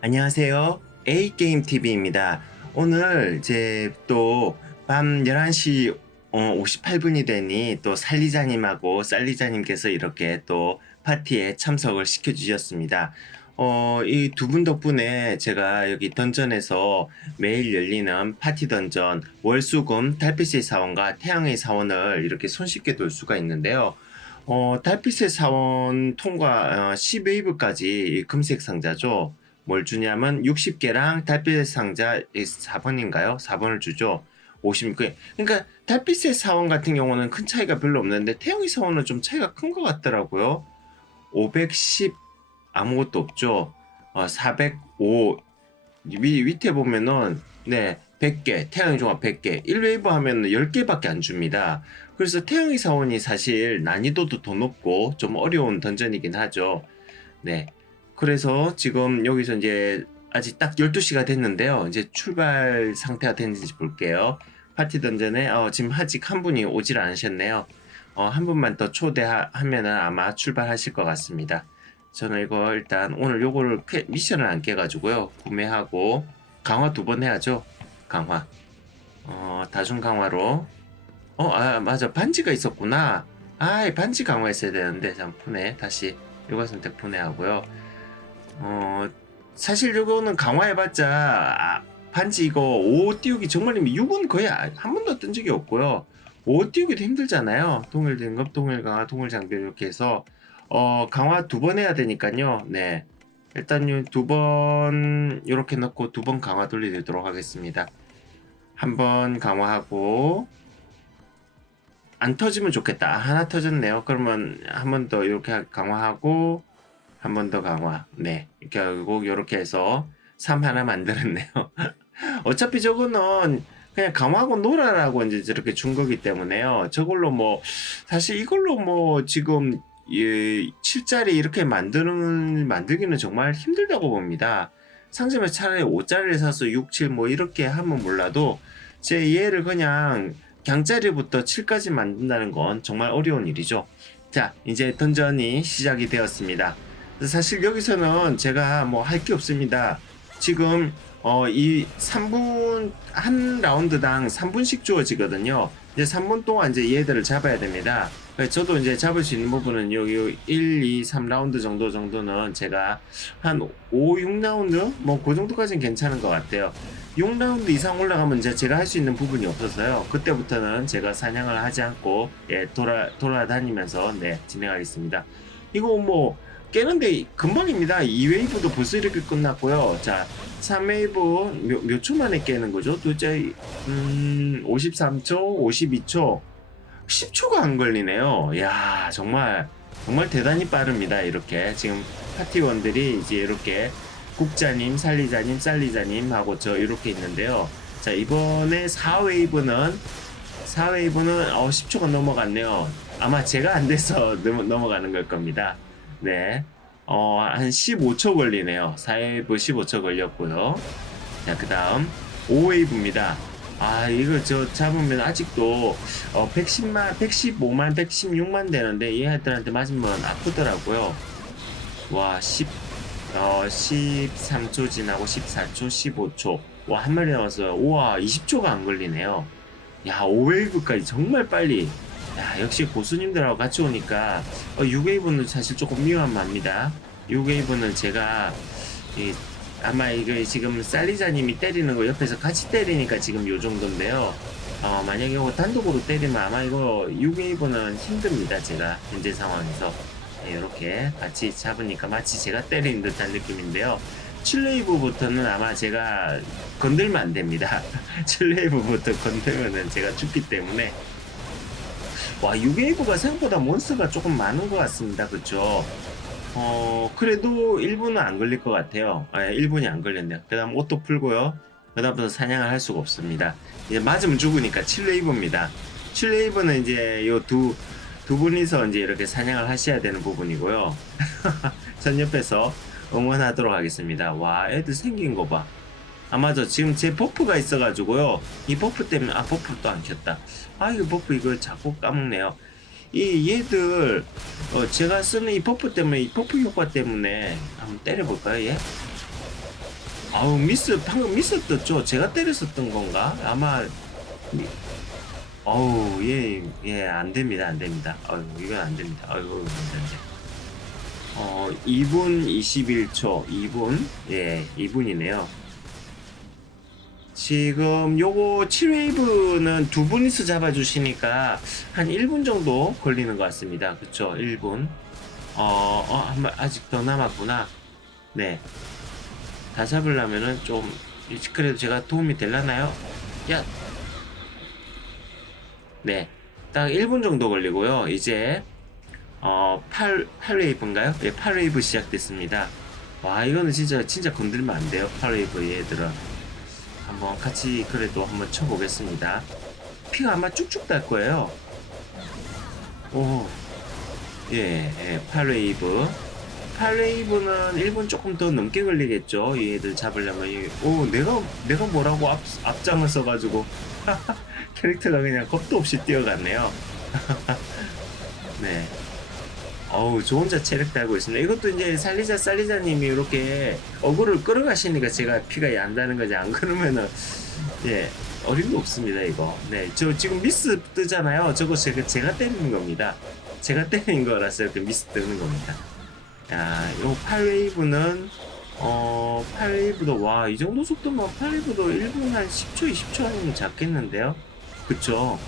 안녕하세요. A게임TV입니다. 오늘 이제 또 밤 11시 58분이 되니 또 살리자님하고 쌀리자님께서 이렇게 또 파티에 참석을 시켜주셨습니다. 어, 이 두 분 덕분에 제가 여기 던전에서 매일 열리는 파티 던전 월수금 달빛의 사원과 태양의 사원을 이렇게 손쉽게 돌 수가 있는데요. 어, 달빛의 사원 통과 어, 10웨이브까지 금색 상자죠. 뭘 주냐면 60개랑 달빛의 상자 4번인가요? 4번을 주죠. 50개. 그러니까 달빛의 사원 같은 경우는 큰 차이가 별로 없는데 태양의 사원은 좀 차이가 큰 것 같더라고요. 510 아무것도 없죠. 어, 405 위, 밑에 보면은 네 100개 태양의 종합 100개 1웨이브 하면 10개밖에 안 줍니다. 그래서 태양의 사원이 사실 난이도도 더 높고 좀 어려운 던전이긴 하죠. 네. 그래서 지금 여기서 이제 아직 딱 12시가 됐는데요. 이제 출발 상태가 됐는지 볼게요. 파티 던전에 어, 지금 아직 한 분이 오질 않으셨네요. 어, 한 분만 더 초대하면은 아마 출발하실 것 같습니다. 저는 이거 일단 오늘 요거를 퀘- 미션을 안 깨가지고요. 구매하고 강화 두 번 해야죠. 강화. 어, 다중 강화로. 어, 아, 맞아. 반지가 있었구나. 아, 반지 강화했어야 되는데. 잠 푸네. 다시 요가 선택 푸네 하고요. 어, 사실 요거는 강화해봤자 아, 반지 이거 5 띄우기 정말이면 6은 거의 아- 한 번도 뜬 적이 없고요. 5 띄우기도 힘들잖아요. 동일 등급, 동일 강화, 동일 장비 이렇게 해서 어, 강화 두 번 해야 되니까요. 네. 일단 두 번 이렇게 넣고 두 번 강화 돌리도록 하겠습니다. 한 번 강화하고 안 터지면 좋겠다. 아, 하나 터졌네요. 그러면 한 번 더 이렇게 강화하고 한 번 더 강화. 네. 결국 이렇게 해서 3 하나 만들었네요. 어차피 저거는 그냥 강화하고 놀아라고 이제 저렇게 준 거기 때문에요. 저걸로 뭐 사실 이걸로 뭐 지금 예, 7짜리 이렇게 만드는 만들기는 정말 힘들다고 봅니다. 상점에 차라리 5짜리를 사서 6, 7 뭐 이렇게 하면 몰라도 제 얘를 그냥 강짜리부터 7까지 만든다는 건 정말 어려운 일이죠. 자, 이제 던전이 시작이 되었습니다. 사실 여기서는 제가 뭐 할 게 없습니다. 지금 어, 이 3분 한 라운드당 3분씩 주어지거든요. 이제 3분 동안 이제 얘들을 잡아야 됩니다. 저도 이제 잡을 수 있는 부분은 여기 1, 2, 3라운드 정도 정도는 제가 한 5, 6라운드 뭐 그 정도까지는 괜찮은 것 같아요. 6라운드 이상 올라가면 이제 제가 할 수 있는 부분이 없어서요. 그때부터는 제가 사냥을 하지 않고 예, 돌아 돌아다니면서 네, 진행하겠습니다. 이거 뭐 깨는데 금방입니다. 2웨이브도 벌써 이렇게 끝났고요. 자, 3웨이브 몇, 몇 초 만에 깨는 거죠? 도대체 음, 53초, 52초, 10초가 안 걸리네요. 야, 정말 정말 대단히 빠릅니다. 이렇게 지금 파티원들이 이제 이렇게 국자님, 살리자님, 쌀리자님 하고 저 이렇게 있는데요. 자, 이번에 4웨이브는 4웨이브는 어, 10초가 넘어갔네요. 아마 제가 안 돼서 넘- 넘어가는 걸 겁니다. 네. 어, 한 15초 걸리네요. 4웨이브 15초 걸렸고요. 자, 그 다음 5웨이브입니다. 아, 이거 저 잡으면 아직도 어, 110만, 115만, 116만 되는데 얘들한테 맞으면 아프더라고요. 와, 10, 어, 13초 지나고 14초, 15초. 와, 한 마리 남았어요. 우와, 20초가 안 걸리네요. 야, 5웨이브까지 정말 빨리. 야, 역시 고수님들하고 같이 오니까 어, 6웨이브는 사실 조금 위험합니다. 6웨이브는 제가 이, 아마 이거 지금 쌀리자님이 때리는 거 옆에서 같이 때리니까 지금 요 정도인데요. 어, 만약에 이거 단독으로 때리면 아마 이거 6웨이브는 힘듭니다. 제가 현재 상황에서 이렇게 같이 잡으니까 마치 제가 때리는 듯한 느낌인데요. 7웨이브부터는 아마 제가 건들면 안 됩니다. 7웨이브부터 건들면은 제가 죽기 때문에 와 6웨이브가 생각보다 몬스터가 조금 많은 것 같습니다. 그쵸? 어 그래도 1분은 안 걸릴 것 같아요. 아, 1분이 안 걸렸네요. 그 다음 옷도 풀고요. 그 다음부터 사냥을 할 수가 없습니다. 이제 맞으면 죽으니까 7웨이브입니다. 7웨이브는 이제 요두두 분이서 이제 이렇게 사냥을 하셔야 되는 부분이고요. 전 옆에서 응원하도록 하겠습니다. 와, 애들 생긴 거 봐. 아, 맞아. 지금 제 버프가 있어가지고요. 이 버프 때문에, 아, 버프 또안 켰다. 아, 이거 버프 이거 자꾸 까먹네요. 이 얘들, 어, 제가 쓰는 이 버프 때문에, 이 버프 효과 때문에 한번 때려볼까요, 얘? 아우 미스 방금 미스 떴죠? 제가 때렸었던 건가? 아마 미- 어우 예예 안됩니다 안됩니다 어우 이건 안됩니다 어우 안돼 어 2분 21초 2분 예 2분이네요 지금 요거 7웨이브는 두 분이서 잡아주시니까 한 1분 정도 걸리는 것 같습니다 그쵸 1분 어, 어, 한 번, 아직 더 남았구나. 네. 다 잡으려면은 좀, 그래도 제가 도움이 되려나요? 야! 네. 딱 1분 정도 걸리고요. 이제, 어, 8, 8웨이브인가요? 네, 8웨이브 시작됐습니다. 와, 이거는 진짜, 진짜 건들면 안 돼요. 8웨이브 얘들은. 한번 같이 그래도 한번 쳐보겠습니다. 피가 아마 쭉쭉 달 거예요. 오. 예, 예, 8웨이브. 8웨이브는 1분 조금 더 넘게 걸리겠죠. 얘들 잡으려면. 이- 오, 내가, 내가 뭐라고 앞, 앞장을 써가지고. 캐릭터가 그냥 겁도 없이 뛰어갔네요. 네. 어우, 저 혼자 체력 달고 있습니다. 이것도 이제 살리자, 살리자님이 이렇게 어그를 끌어가시니까 제가 피가 얀다는 거지. 안 그러면은, 예, 어림도 없습니다, 이거. 네, 저 지금 미스 뜨잖아요. 저거 제가, 제가 때리는 겁니다. 제가 때린 거라서 이렇게 미스 뜨는 겁니다. 야, 요 8웨이브는 어, 8웨이브도 와, 이 정도 속도면 8웨이브도 1분 한 10초, 20초 아니면 잡겠는데요? 그쵸?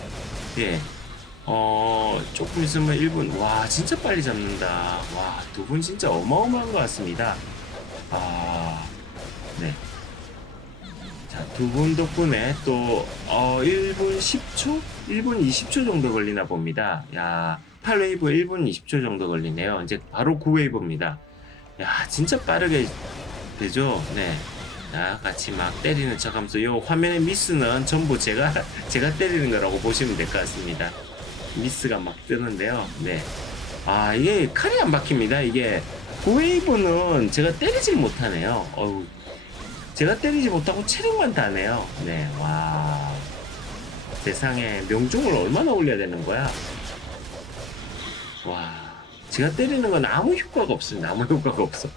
예. 어, 조금 있으면 1분. 와, 진짜 빨리 잡는다. 와, 두 분 진짜 어마어마한 것 같습니다. 아, 네. 자, 두 분 덕분에 또, 어, 1분 10초? 1분 20초 정도 걸리나 봅니다. 야, 8웨이브 1분 20초 정도 걸리네요. 이제 바로 9웨이브입니다. 야, 진짜 빠르게 되죠? 네. 자, 같이 막 때리는 척 하면서 요 화면의 미스는 전부 제가, 제가 때리는 거라고 보시면 될 것 같습니다. 미스가 막 뜨는데요. 네. 아, 이게 칼이 안 박힙니다. 이게 9웨이브는 제가 때리질 못하네요. 어우, 제가 때리지 못하고 체력만 다네요. 네, 와. 세상에 명중을 얼마나 올려야 되는 거야? 와. 제가 때리는 건 아무 효과가 없습니다. 아무 효과가 없어.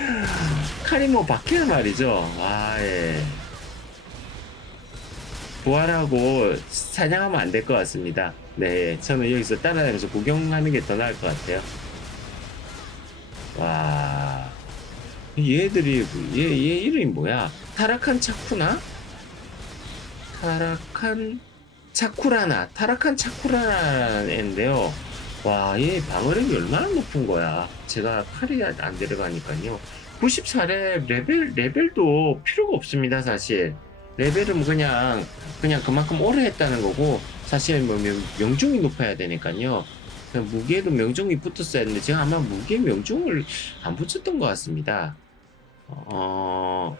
칼이 뭐 박히는 말이죠. 와, 예. 부활하고 사냥하면 안 될 것 같습니다. 네, 저는 여기서 따라다니면서 구경하는 게 더 나을 것 같아요. 와. 얘들이 얘, 얘 이름이 뭐야? 타락한 차쿠나? 타락한 차쿠라나 타락한 차쿠라라는 애인데요. 와, 얘 방어력이 얼마나 높은 거야. 제가 칼이 안 데려가니까요. 94렙 레벨 레벨도 필요가 없습니다, 사실. 레벨은 그냥 그냥 그만큼 오래 했다는 거고 사실 뭐 명, 명중이 높아야 되니까요. 무게도 명중이 붙었어야 했는데 제가 아마 무게 명중을 안 붙였던 것 같습니다. 어,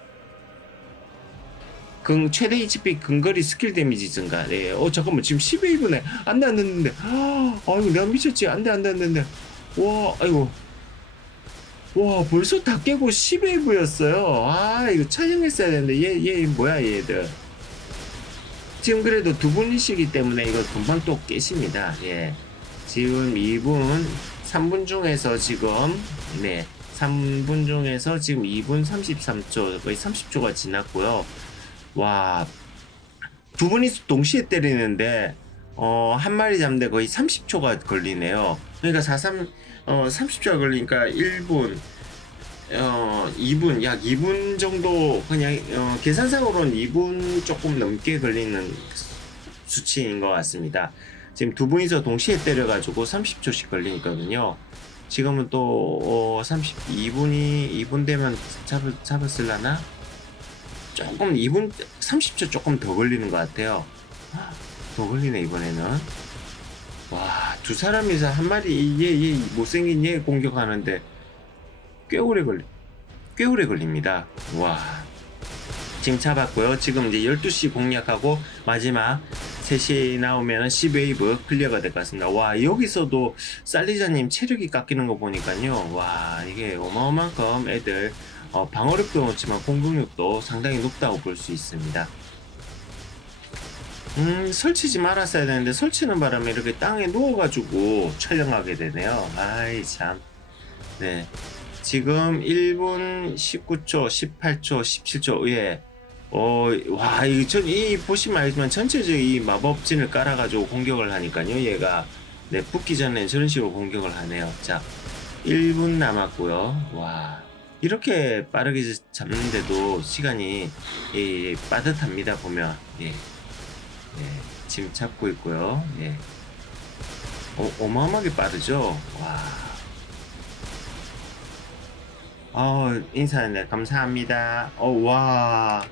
근 최대 HP 근거리 스킬 데미지 증가. 네. 어 잠깐만 지금 12분에 안 돼 안 됐는데. 아, 아이고 내가 미쳤지. 안 돼 안돼 안 됐는데. 와, 아이고. 와 벌써 다 깨고 10웨이브였어요. 아 이거 촬영했어야 되는데 얘 얘 뭐야 얘들. 지금 그래도 두 분이시기 때문에 이거 금방 또 깨십니다. 예. 지금 2분, 3분 중에서 지금, 네. 3분 중에서 지금 2분 33초, 거의 30초가 지났고요. 와, 두 분이 동시에 때리는데, 어, 한 마리 잡는데 거의 30초가 걸리네요. 그러니까 43, 어, 30초가 걸리니까 1분, 어, 2분, 약 2분 정도, 그냥, 어, 계산상으로는 2분 조금 넘게 걸리는 수치인 것 같습니다. 지금 두 분이서 동시에 때려가지고 30초씩 걸리니까요. 지금은 또, 어, 32분이, 2분 되면 잡을, 잡았을라나? 조금 2분 30초 조금 더 걸리는 것 같아요. 더 걸리네 이번에는. 와 두 사람이서 한 마리 얘 얘 못생긴 얘 공격하는데 꽤 오래 걸리 꽤 오래 걸립니다. 와 지금 잡았고요. 지금 이제 12시 공략하고 마지막 3시 나오면 10웨이브 클리어가 될 것 같습니다. 와 여기서도 살리자님 체력이 깎이는 거 보니까요. 와 이게 어마어마만큼 애들 어, 방어력도 높지만 공격력도 상당히 높다고 볼 수 있습니다. 음, 설치지 말았어야 되는데 설치는 바람에 이렇게 땅에 누워가지고 촬영하게 되네요. 아이 참. 네. 지금 1분 19초, 18초, 17초, 예. 어, 와, 이, 전, 이, 보시면 알지만 전체적인 이 마법진을 깔아가지고 공격을 하니까요, 얘가. 네, 붙기 전에 저런 식으로 공격을 하네요. 자, 1분 남았고요. 와, 이렇게 빠르게 잡는데도 시간이, 예, 빠듯합니다, 보면. 예. 예, 지금 잡고 있고요. 예. 어, 어마어마하게 빠르죠? 와. 어, 인사네. 감사합니다. 어, 와.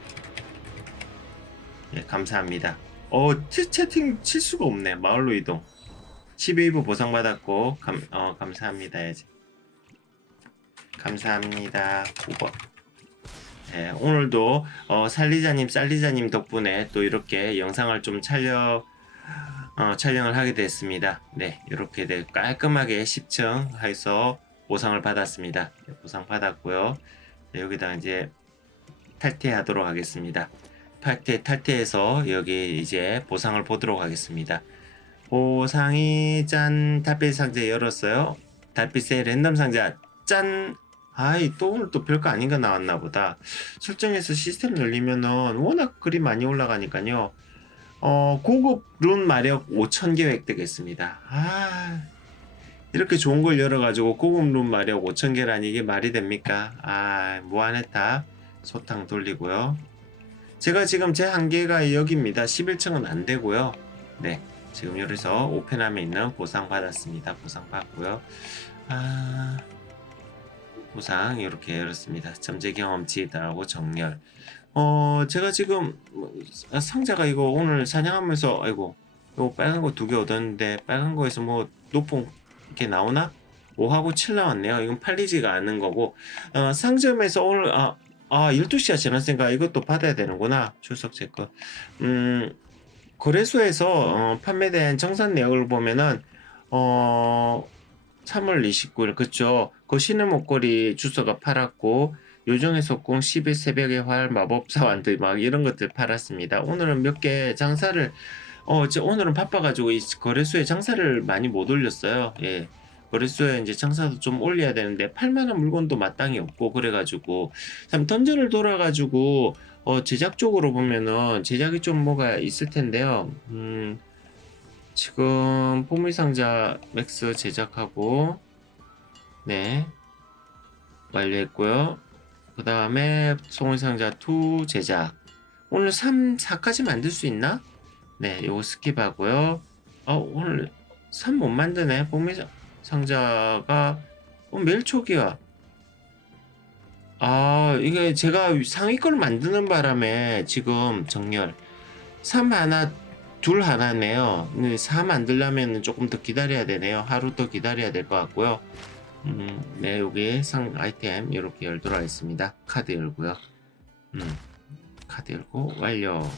예, 감사합니다. 어, 치, 채팅 칠 수가 없네. 마을로 이동. 12부 보상받았고, 감, 어, 감사합니다. 해야지. 감사합니다. 5번. 예, 오늘도, 어, 살리자님, 쌀리자님 덕분에 또 이렇게 영상을 좀 촬영, 어, 촬영을 하게 됐습니다. 네, 이렇게 네, 깔끔하게 10층 해서 보상을 받았습니다. 네, 보상 받았고요. 네, 여기다 이제 탈퇴하도록 하겠습니다. 탈퇴, 탈퇴해서 여기 이제 보상을 보도록 하겠습니다. 보상이 짠 달빛 상자 열었어요. 달빛의 랜덤 상자 짠. 아이 또 오늘 또 별거 아닌 거 나왔나 보다. 설정에서 시스템 열리면은 워낙 글이 많이 올라가니까요. 어 고급 룬 마력 5000개 획득했습니다. 아 이렇게 좋은 걸 열어가지고 고급 룬 마력 5000개라니 이게 말이 됩니까? 아 무한했다. 소탕 돌리고요. 제가 지금 제 한계가 여기입니다. 11층은 안 되고요. 네. 지금 여기서 오펜함에 있는 보상 받았습니다. 보상 받고요. 아, 보상 이렇게 열었습니다. 점제 경험치 달하고 정렬. 어, 제가 지금 뭐, 아, 상자가 이거 오늘 사냥하면서 아이고 이거 빨간 거 두 개 얻었는데 빨간 거에서 뭐 높은 게 나오나? 5하고 7 나왔네요. 이건 팔리지가 않는 거고 어, 상점에서 오늘 아, 아 12시가 지났으니까 이것도 받아야 되는구나. 출석 체크. 음, 거래소에서 어, 판매된 정산 내역을 보면은 어 3월 29일. 그쵸? 그 신의 목걸이 주소가 팔았고 요정의 속궁 10일 새벽의 활 마법사 완들 막 이런 것들 팔았습니다. 오늘은 몇 개 장사를 어저 오늘은 바빠가지고 이 거래소에 장사를 많이 못 올렸어요. 예. 거래소에 이제 장사도 좀 올려야 되는데 팔만한 물건도 마땅히 없고 그래가지고 참 던전을 돌아가지고 어, 제작 쪽으로 보면은 제작이 좀 뭐가 있을 텐데요. 음, 지금 보물상자 맥스 제작하고 네 완료했고요. 그 다음에 송울상자 2 제작 오늘 3, 4까지 만들 수 있나? 네, 요거 스킵하고요. 어, 오늘 3 못 만드네. 보물상자가 어, 매일 초기화. 아, 이게 제가 상위 걸 만드는 바람에 지금 정렬 3 하나, 둘 하나네요. 근데 4 만들려면 조금 더 기다려야 되네요. 하루 더 기다려야 될 것 같고요. 음, 네, 여기 상 아이템 이렇게 열도록 하겠습니다. 카드 열고요. 음, 카드 열고 완료.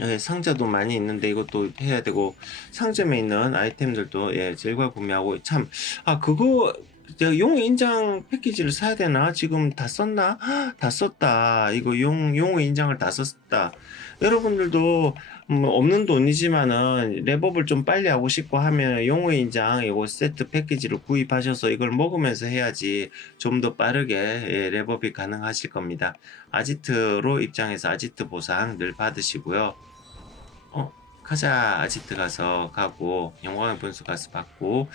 예, 상자도 많이 있는데 이것도 해야 되고 상점에 있는 아이템들도 예, 질과 구매하고 참 아 그거 용 인장 패키지를 사야 되나? 지금 다 썼나? 헉, 다 썼다. 이거 용, 용 인장을 다 썼다. 여러분들도 음, 없는 돈이지만은 랩업을 좀 빨리 하고 싶고 하면 용의 인장 이거 세트 패키지를 구입하셔서 이걸 먹으면서 해야지 좀 더 빠르게 예, 랩업이 가능하실 겁니다. 아지트로 입장해서 아지트 보상 늘 받으시고요. 어, 가자 아지트 가서 가고 영광의 분수 가서 받고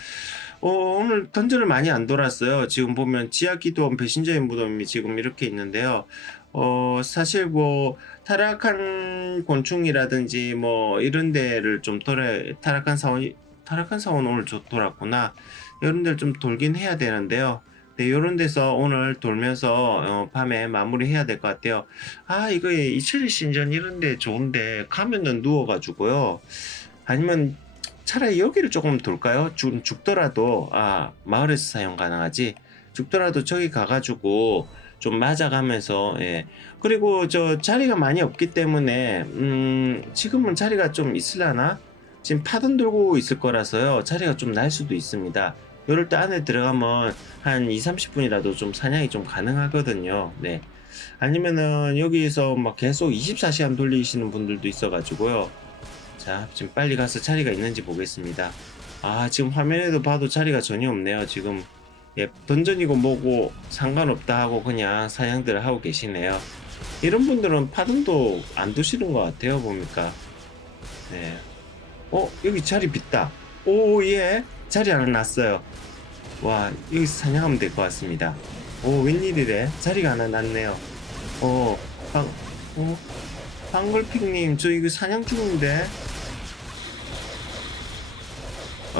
어, 오늘 던전을 많이 안 돌았어요. 지금 보면 지하 기도원 배신자의 무덤이 지금 이렇게 있는데요. 어, 사실 뭐 타락한 곤충이라든지 뭐 이런 데를 좀 돌아 타락한 사원 타락한 사원 오늘 좀 돌았구나. 이런 데를 좀 돌긴 해야 되는데요. 네, 이런 데서 오늘 돌면서 어, 밤에 마무리해야 될 것 같아요. 아, 이거 이철리 신전 이런 데 좋은데 가면은 누워가지고요. 아니면 차라리 여기를 조금 돌까요? 죽, 죽더라도 아 마을에서 사용 가능하지. 죽더라도 저기 가가지고 좀 맞아가면서 예. 그리고 저 자리가 많이 없기 때문에 음 지금은 자리가 좀 있으려나? 지금 파던 돌고 있을 거라서요. 자리가 좀 날 수도 있습니다. 이럴 때 안에 들어가면 한 2, 30분이라도 좀 사냥이 좀 가능하거든요. 네. 아니면은 여기서 막 계속 24시간 돌리시는 분들도 있어 가지고요. 자, 지금 빨리 가서 자리가 있는지 보겠습니다. 아, 지금 화면에도 봐도 자리가 전혀 없네요. 지금 예, 던전이고 뭐고 상관없다 하고 그냥 사냥들을 하고 계시네요. 이런 분들은 파동도 안 두시는 것 같아요, 보니까. 네. 어, 여기 자리 빗다. 오, 예. 자리 하나 났어요. 와, 여기서 사냥하면 될 것 같습니다. 오, 웬일이래? 자리가 하나 났네요. 어, 방, 어, 방글픽님, 저 이거 사냥 중인데?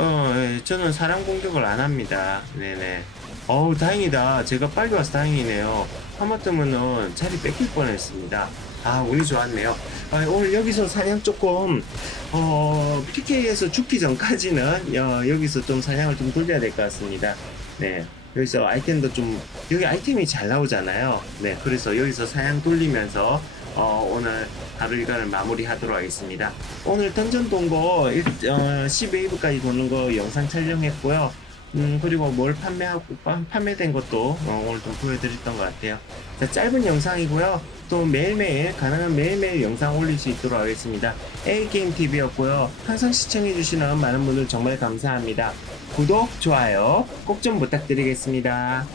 어, 예, 저는 사람 공격을 안 합니다. 네네. 어우, 다행이다. 제가 빨리 와서 다행이네요. 하마터면은 자리 뺏길 뻔 했습니다. 아, 운이 좋았네요. 아, 오늘 여기서 사냥 조금, 어, PK에서 죽기 전까지는, 어, 여기서 좀 사냥을 좀 돌려야 될 것 같습니다. 네. 여기서 아이템도 좀, 여기 아이템이 잘 나오잖아요. 네. 그래서 여기서 사냥 돌리면서, 어, 오늘 하루 일과를 마무리하도록 하겠습니다. 오늘 던전 동거 일- 어, 10웨이브까지 도는 거 영상 촬영했고요. 음, 그리고 뭘 판매하고, 판- 판매된 것도 어, 오늘 좀 보여드렸던 것 같아요. 자, 짧은 영상이고요. 또 매일매일, 가능한 매일매일 영상 올릴 수 있도록 하겠습니다. A게임TV였고요. 항상 시청해주시는 많은 분들 정말 감사합니다. 구독, 좋아요 꼭 좀 부탁드리겠습니다.